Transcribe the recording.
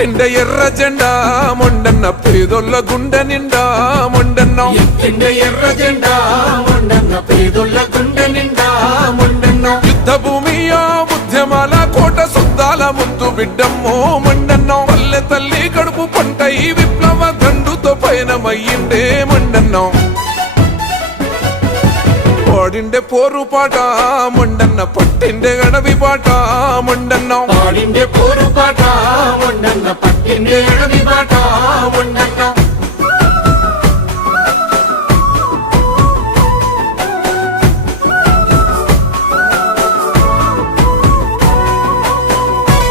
ఎత్తిండ ఎర్ర జెండా మొండన్న పేదొల్ల గుండె నిండా మొండన్న ఎత్తిండ ఎర్ర జెండా మొండన్న పేదొల్ల గుండె నిండా మొండన్న యుద్ధ భూమియా ఉద్యమాల కోట సుద్దాల ముద్దు బిడ్డమ్మో మొండన్న పల్లె తల్లి కడుపు పంట ఈ విప్లవ గండుతో పయనమయ్యిండే మొండన్న పాడిండే పోరు పాట మొండన్న పట్టిండే అడవి పాట మొండన్న పాడిండే పోరు పాట మొండన్న పట్టిండే అడవి పాట